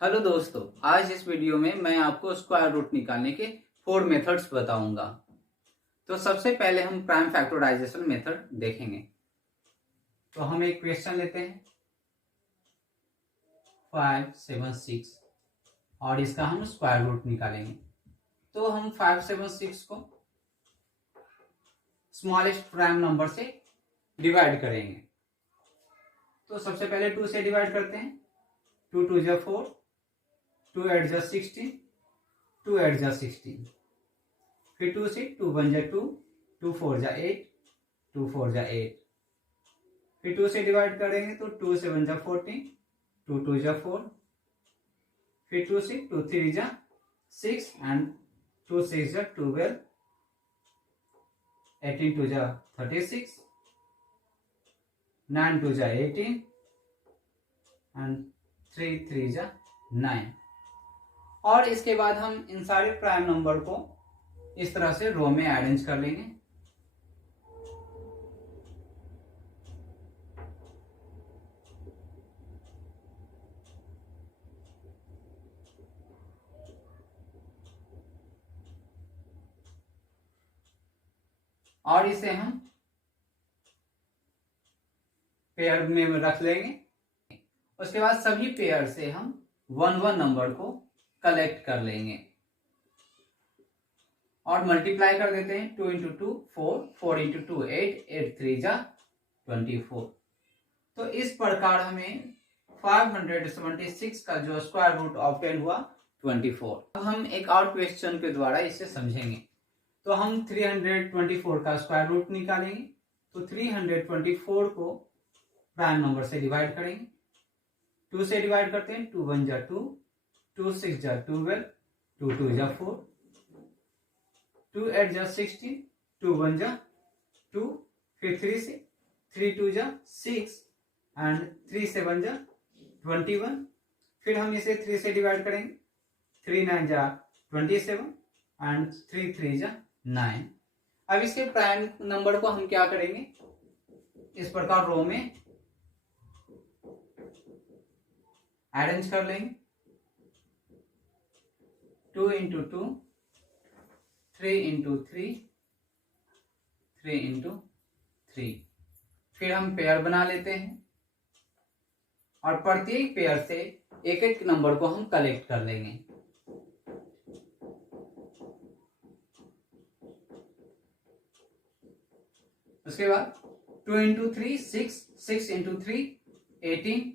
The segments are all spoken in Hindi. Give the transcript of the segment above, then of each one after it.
हेलो दोस्तों, आज इस वीडियो में मैं आपको स्क्वायर रूट निकालने के 4 मेथड्स बताऊंगा। तो सबसे पहले हम प्राइम फैक्टराइजेशन मेथड देखेंगे। तो हम एक क्वेश्चन लेते हैं 5, 7, 6 और इसका हम स्क्वायर रूट निकालेंगे। तो हम 5, 7, 6 को स्मॉलेस्ट प्राइम नंबर से डिवाइड करेंगे। तो सबसे पहले 2 से डिवाइड करते हैं। 2 2 जा 4, 2 8 जा 16, 2 8 जा 16, फिर 2 से 2 1 जा 2, 2 4 जा 8, 2 4 जा 8, फिर 2 से डिवाइड करेंगे तो 2 7 जा 14, 2 2 जा 4, फिर 2 से 2 3 जा 6 एंड 2 6 जा 12, 18 2 जा 36, 9 2 जा 18 एंड 3 3 जा 9। और इसके बाद हम इन सारे प्राइम नंबर को इस तरह से रो में अरेंज कर लेंगे। और इसे हम पेयर में रख लेंगे। उसके बाद सभी पेयर से हम 1 1 नंबर को कलेक्ट कर लेंगे और मल्टीप्लाई कर देते हैं। 2 इंटू 2 4, 4 इंटू 2 8, 8 3 जा 24। तो इस प्रकार हमें 576 का जो स्क्वायर रूट ऑब्टेन हुआ 24। अब हम एक और क्वेश्चन के द्वारा इसे समझेंगे। तो हम 324 का स्क्वायर रूट निकालेंगे। तो 324 को प्राइम नंबर से डिवाइड करेंगे। 2 से डिवाइड करते हैं। 2 1 जा 2, 2 6 जा 12, 2 2 जा 4, 2 8 जा 16, 2 1 जा 2, फिर 3 से 3 2 जा 6 एंड 3 7 जा 21। फिर हम इसे 3 से डिवाइड करेंगे। 3 9 जा 27 एंड 3 3 जा 9। अब इसके प्राइम नंबर को हम क्या करेंगे, इस प्रकार रो में अरेंज कर लेंगे। 2 इंटू 2, 3 इंटू 3, 3 इंटू 3। फिर हम पेयर बना लेते हैं और प्रत्येक पेयर से एक एक नंबर को हम कलेक्ट कर लेंगे। उसके बाद 2 इंटू 3 6, 6 इंटू 3 18।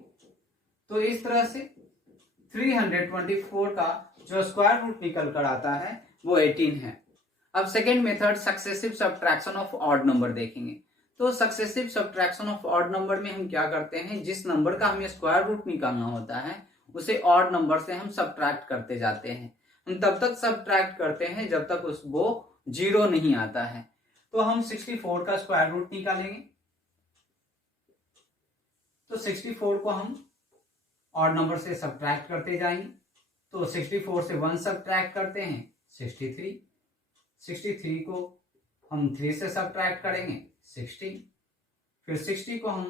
तो इस तरह से 324 का जो स्क्वायर रूट निकल कर आता है वो 18 है। अब second method successive subtraction of odd number देखेंगे। तो successive subtraction of odd number में हम क्या करते हैं, जिस नंबर का हमें स्क्वायर रूट निकालना होता है उसे ऑड नंबर से हम सब्ट्रैक्ट करते जाते हैं। हम तब तक सब्ट्रैक्ट करते हैं जब तक वो 0 नहीं आता है। तो हम 64 का स्क्वायर रूट निकालेंगे। तो 64 को हम ऑड नंबर से सब्ट्रैक्ट करते जाएंगे। तो 64 से 1 सब्ट्रैक्ट करते हैं 63, 63 को हम 3 से सब्ट्रैक्ट करेंगे 60, फिर 60 को हम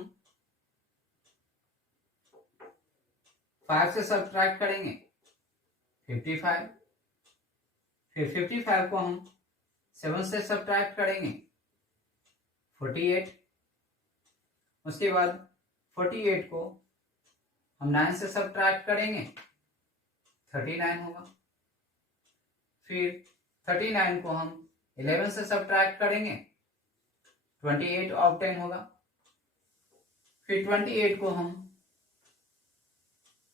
5 से सब्ट्रैक्ट करेंगे 55, फिर 55 को हम 7 से सब्ट्रैक्ट करेंगे 48। उसके बाद 48 को हम 9 से सब्ट्रैक्ट करेंगे 39 होगा। फिर 39 को हम 11 से सब्ट्रैक्ट करेंगे 28 ऑब्टेन होगा। फिर 28 को हम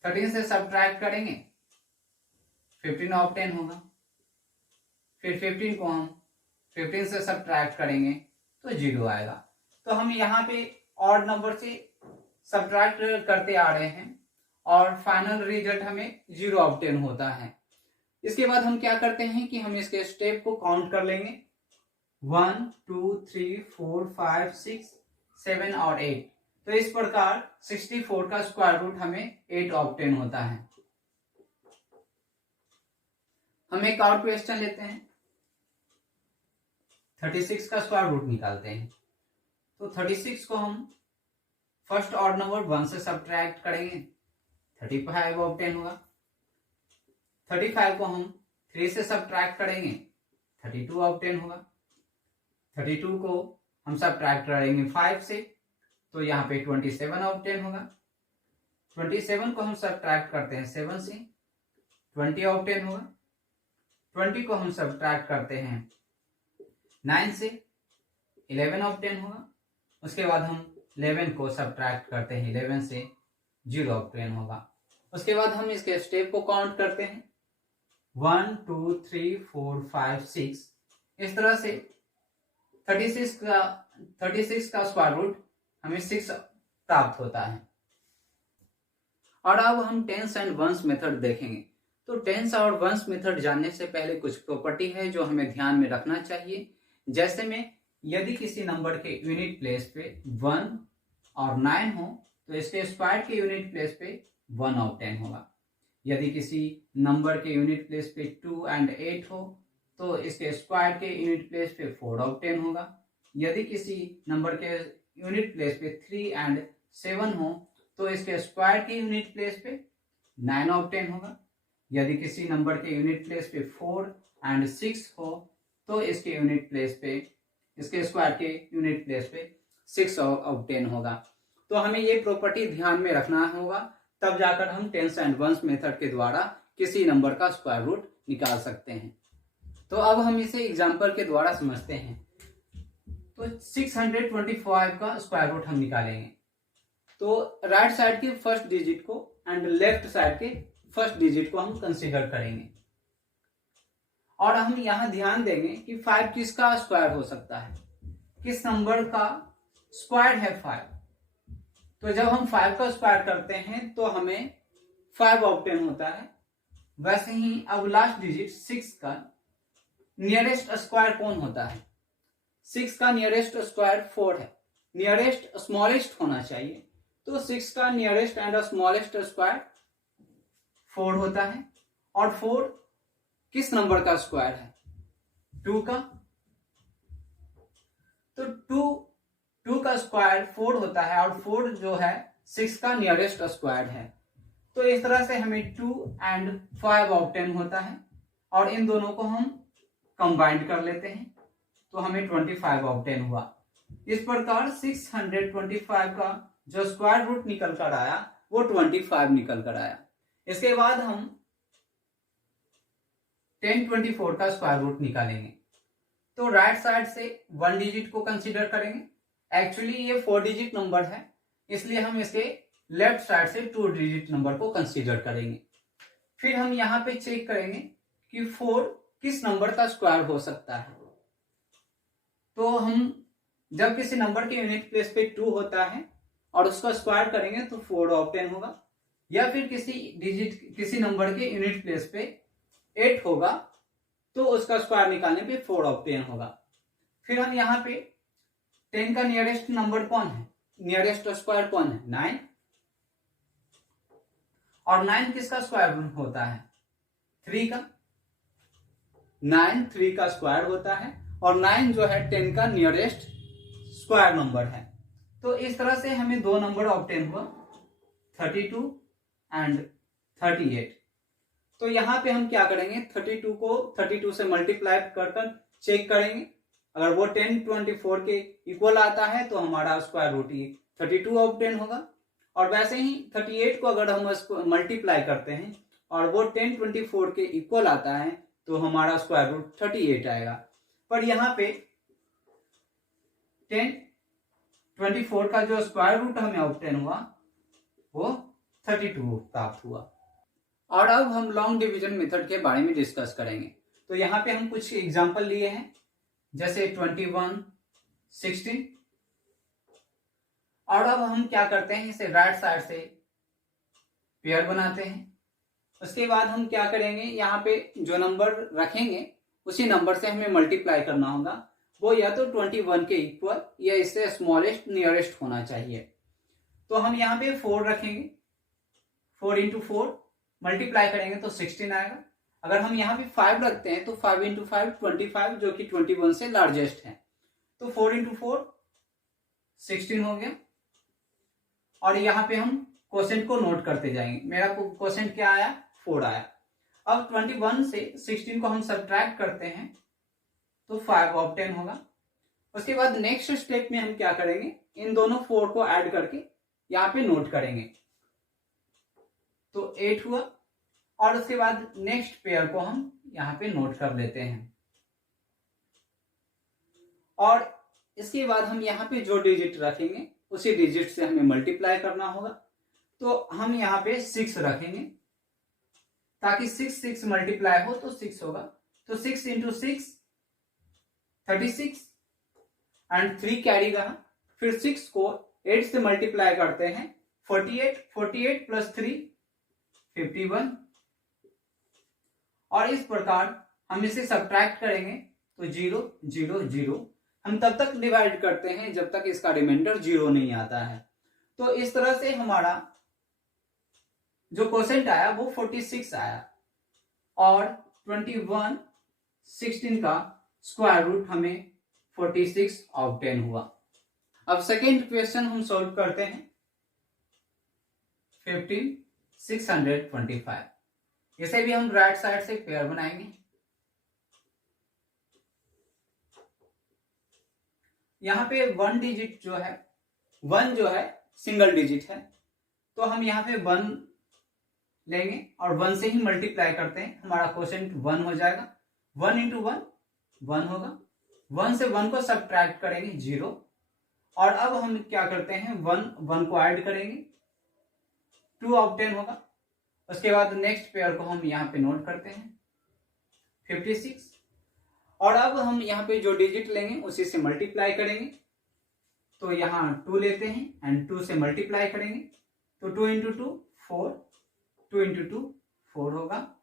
13 से सब्ट्रैक्ट करेंगे 15 ऑब्टेन होगा। फिर 15 को हम 15 से सब्ट्रैक्ट करेंगे तो 0 आएगा। तो हम यहाँ पे ऑड नंबर से सब्ट्रैक्ट करते आ रहे हैं और फाइनल रिजल्ट हमें 0 ऑब्टेन होता है। इसके बाद हम क्या करते हैं कि हम इसके स्टेप को काउंट कर लेंगे। 1 2 3 4 5 6 7 और 8। तो इस प्रकार 64 का स्क्वायर रूट हमें 8 ऑब्टेन होता है। हम एक और क्वेश्चन लेते हैं। 36 का स्क्वायर रूट निकालते हैं। तो 36 को हम फर्स्ट ऑड नंबर 1 से सब्ट्रैक्ट करेंगे 35 ऑब्टेन होगा। 35 को हम 3 से सब्ट्रैक्ट करेंगे 32 ऑब्टेन होगा। 32 को हम सब्ट्रैक्ट करेंगे 5 से तो यहाँ पे 27 ऑब्टेन होगा। 27 को हम सब्ट्रैक्ट करते हैं 7 से 20 ऑब्टेन होगा। 20 को हम सब्ट्रैक्ट करते हैं 9 से 11 ऑब्टेन होगा। उसके बाद हम 11 को सब्ट्रैक्ट करते हैं 11 से 0 ऑब्टेन होगा। उसके बाद हम इसके स्टेप को काउंट करते हैं 1 2 3 4 5 6। इस तरह से 36 का स्क्वायर रूट हमें 6 प्राप्त होता है। और अब हम टेंस एंड वंस मेथड देखेंगे। तो टेंस और वंस मेथड जानने से पहले कुछ प्रॉपर्टी है जो हमें ध्यान में रखना चाहिए। जैसे में यदि किसी नंबर के यूनिट प्लेस पे 1 और 9 हो तो इसके स्क्वायर के यूनिट प्लेस पे 1 ऑब्टेन होगा। यदि किसी नंबर के यूनिट प्लेस पे 2 एंड 8 हो तो इसके स्क्वायर के यूनिट प्लेस पे 4 ऑब्टेन होगा। यदि किसी नंबर के यूनिट प्लेस पे 3 एंड 7 हो तो इसके स्क्वायर के यूनिट प्लेस पे 9 ऑब्टेन होगा। यदि किसी नंबर के यूनिट प्लेस पे 4 एंड 6 हो तो इसके यूनिट प्लेस पे इसके स्क्वायर के यूनिट प्लेस पे 6 ऑब्टेन होगा। तो हमें ये प्रॉपर्टी ध्यान में रखना होगा, तब जाकर हम टेंस एंड वंस मेथड के द्वारा किसी नंबर का स्क्वायर रूट निकाल सकते हैं। तो अब हम इसे एग्जांपल के द्वारा समझते हैं। तो 625 का स्क्वायर रूट हम निकालेंगे। तो राइट साइड के फर्स्ट डिजिट को एंड लेफ्ट साइड के फर्स्ट डिजिट को हम कंसीडर करेंगे और हम यहां ध्यान देंगे कि 5 किसका स्क्वायर हो सकता है, किस नंबर का स्क्वायर है 5। तो जब हम 5 का स्क्वायर करते हैं तो हमें 5 ऑब्टेन होता है। वैसे ही अब लास्ट डिजिट 6 का नियरेस्ट स्क्वायर कौन होता है? 6 का नियरेस्ट स्क्वायर 4 है। नियरेस्ट स्मॉलेस्ट होना चाहिए, तो 6 का नियरेस्ट एंड स्मॉलेस्ट स्क्वायर 4 होता है। और 4 किस नंबर का स्क्वायर है? 2 का। तो 2 का स्क्वायर 4 होता है और 4 जो है 6 का नियरेस्ट स्क्वायर है। तो इस तरह से हमें 2 एंड 5 ऑब्टेन होता है और इन दोनों को हम कंबाइंड कर लेते हैं तो हमें 25 ऑब्टेन हुआ। इस प्रकार 625 का जो स्क्वायर रूट निकल कर आया वो 25 निकल कर आया। इसके बाद हम 1024 का स्क्वायर रूट निकालेंगे। तो राइट साइड से 1 डिजिट को कंसीडर करेंगे। एक्चुअली ये 4 डिजिट नंबर है, इसलिए हम इसके लेफ्ट साइड से 2 डिजिट नंबर को कंसीडर करेंगे। फिर हम यहां पे चेक करेंगे कि 4 किस नंबर का स्क्वायर हो सकता है। तो हम जब किसी नंबर के यूनिट प्लेस पे 2 होता है और उसका स्क्वायर करेंगे तो 4 ऑब्टेन होगा, या फिर किसी नंबर के यूनिट प्लेस पे 8 होगा तो उसका स्क्वायर निकालने पे 4 ऑब्टेन होगा। फिर हम यहाँ पे 10 का नियरेस्ट नंबर कौन है, नियरेस्ट स्क्वायर कौन है? 9। और 9 किसका स्क्वायर होता है? 3 का। 9 3 का स्क्वायर होता है और 9 जो है 10 का नियरेस्ट स्क्वायर नंबर है। तो इस तरह से हमें 2 नंबर ऑब्टेन हुआ, 32 एंड 38। तो यहां पे हम क्या करेंगे, 32 को 32 से मल्टीप्लाई कर चेक करेंगे। अगर वो 1024 के इक्वल आता है तो हमारा स्क्वायर रूट 32 ऑब्टेन होगा। और वैसे ही 38 को अगर हम मल्टीप्लाई करते हैं और वो 1024 के इक्वल आता है तो हमारा स्क्वायर रूट 38 आएगा। पर यहाँ पे 1024 का जो स्क्वायर रूट हमें ऑब्टेन हुआ वो 32 प्राप्त हुआ। और अब हम लॉन्ग डिवीजन मेथड के बारे में डिस्कस करेंगे। तो यहाँ पे हम कुछ एग्जांपल लिए हैं, जैसे 21, 16। और अब हम क्या करते हैं, इसे राइट साइड से पेयर बनाते हैं। उसके बाद हम क्या करेंगे, यहाँ पे जो नंबर रखेंगे उसी नंबर से हमें मल्टीप्लाई करना होगा। वो या तो 21 के इक्वल या इससे स्मॉलेस्ट नियरेस्ट होना चाहिए। तो हम यहाँ पे 4 रखेंगे, 4 इंटू 4 मल्टीप्लाई करेंगे तो 16 आएगा। अगर हम यहाँ पे 5 रखते हैं तो 5 इंटू 5 25, जो कि 21 से लार्जेस्ट है। तो 4 इंटू 4 16 हो गया। और यहाँ पे हम क्वोशेंट को नोट करते जाएंगे। मेरा क्वोशेंट क्या आया? 4 आया। अब 21 से 16 को हम सब्ट्रैक्ट करते हैं तो 5 ऑब्टेन होगा। उसके बाद नेक्स्ट स्टेप में हम क्या करेंगे, इन दोनों 4 को ऐड करके यहाँ पे नोट करेंगे, तो 8 हुआ। और उसके बाद नेक्स्ट पेयर को हम यहाँ पे नोट कर लेते हैं, और इसके बाद हम यहाँ पे जो डिजिट रखेंगे उसी डिजिट से हमें मल्टीप्लाई करना होगा। तो हम यहाँ पे 6 रखेंगे ताकि 6 मल्टीप्लाई हो तो 6 होगा। तो 6 इंटू 6 36 एंड 3 कैरी रहा। फिर 6 को 8 से मल्टीप्लाई करते हैं, 48 प्लस 3 51। और इस प्रकार हम इसे सब्ट्रैक्ट करेंगे तो 0 0 0। हम तब तक डिवाइड करते हैं जब तक इसका रिमाइंडर 0 नहीं आता है। तो इस तरह से हमारा जो क्वोशेंट आया वो 46 आया, और 21 16 का स्क्वायर रूट हमें 46 ऑब्टेन हुआ। अब सेकेंड क्वेश्चन हम सॉल्व करते हैं। 15 625, इसे भी हम राइट साइड से पेयर बनाएंगे। यहाँ पे 1 डिजिट जो है, 1 जो है सिंगल डिजिट है, तो हम यहाँ पे 1 लेंगे और 1 से ही मल्टीप्लाई करते हैं, हमारा क्वोशेंट 1 हो जाएगा। 1 इंटू 1 1 होगा। 1 से 1 को सब्ट्रैक्ट करेंगे 0, और अब हम क्या करते हैं 1 को ऐड करेंगे, 2 ऑब्टेन होगा। उसके बाद नेक्स्ट पेयर को हम यहाँ पे नोट करते हैं 56, और अब हम यहाँ पे जो डिजिट लेंगे उसी से मल्टीप्लाई करेंगे। तो यहाँ 2 लेते हैं एंड 2 से मल्टीप्लाई करेंगे, तो 2 इंटू 2 4, 2 इंटू 2 4 होगा।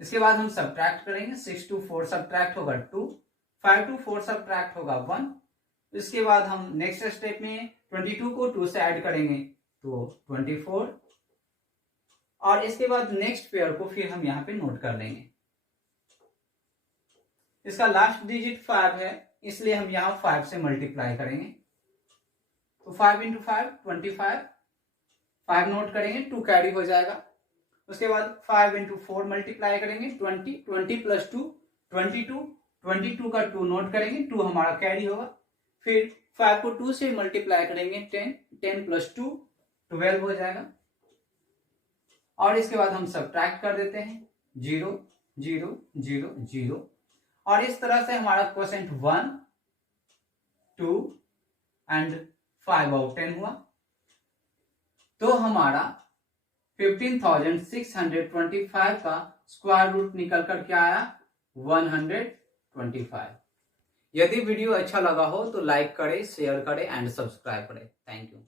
इसके बाद हम सब्ट्रैक्ट करेंगे, 6 टू 4 सब्ट्रैक्ट होगा 2, 5 टू 4 सब्ट्रैक्ट होगा 1। इसके बाद हम नेक्स्ट स्टेप में 22 को 2 से ऐड करेंगे तो 24, और इसके बाद नेक्स्ट पेयर को फिर हम यहाँ पे नोट कर लेंगे। इसका लास्ट डिजिट 5 है, इसलिए हम यहाँ 5 से मल्टीप्लाई करेंगे, तो 5 इंटू 5 25, 5 नोट करेंगे, 2 कैरी हो जाएगा। उसके बाद 5 इंटू 4 मल्टीप्लाई करेंगे 20, 20 प्लस 2 22, 22 का 2 नोट करेंगे, 2 हमारा कैरी होगा। फिर 5 को 2 से मल्टीप्लाई करेंगे 10, 10 प्लस 2 12 हो जाएगा। और इसके बाद हम सब्ट्रैक्ट कर देते हैं 0 0 0 0, और इस तरह से हमारा क्वोशेंट 1 2 एंड 5 ऑब्टेन हुआ। तो हमारा 15,625 का स्क्वायर रूट निकल कर क्या आया 125। यदि वीडियो अच्छा लगा हो तो लाइक करें, शेयर करें एंड सब्सक्राइब करें। Thank you.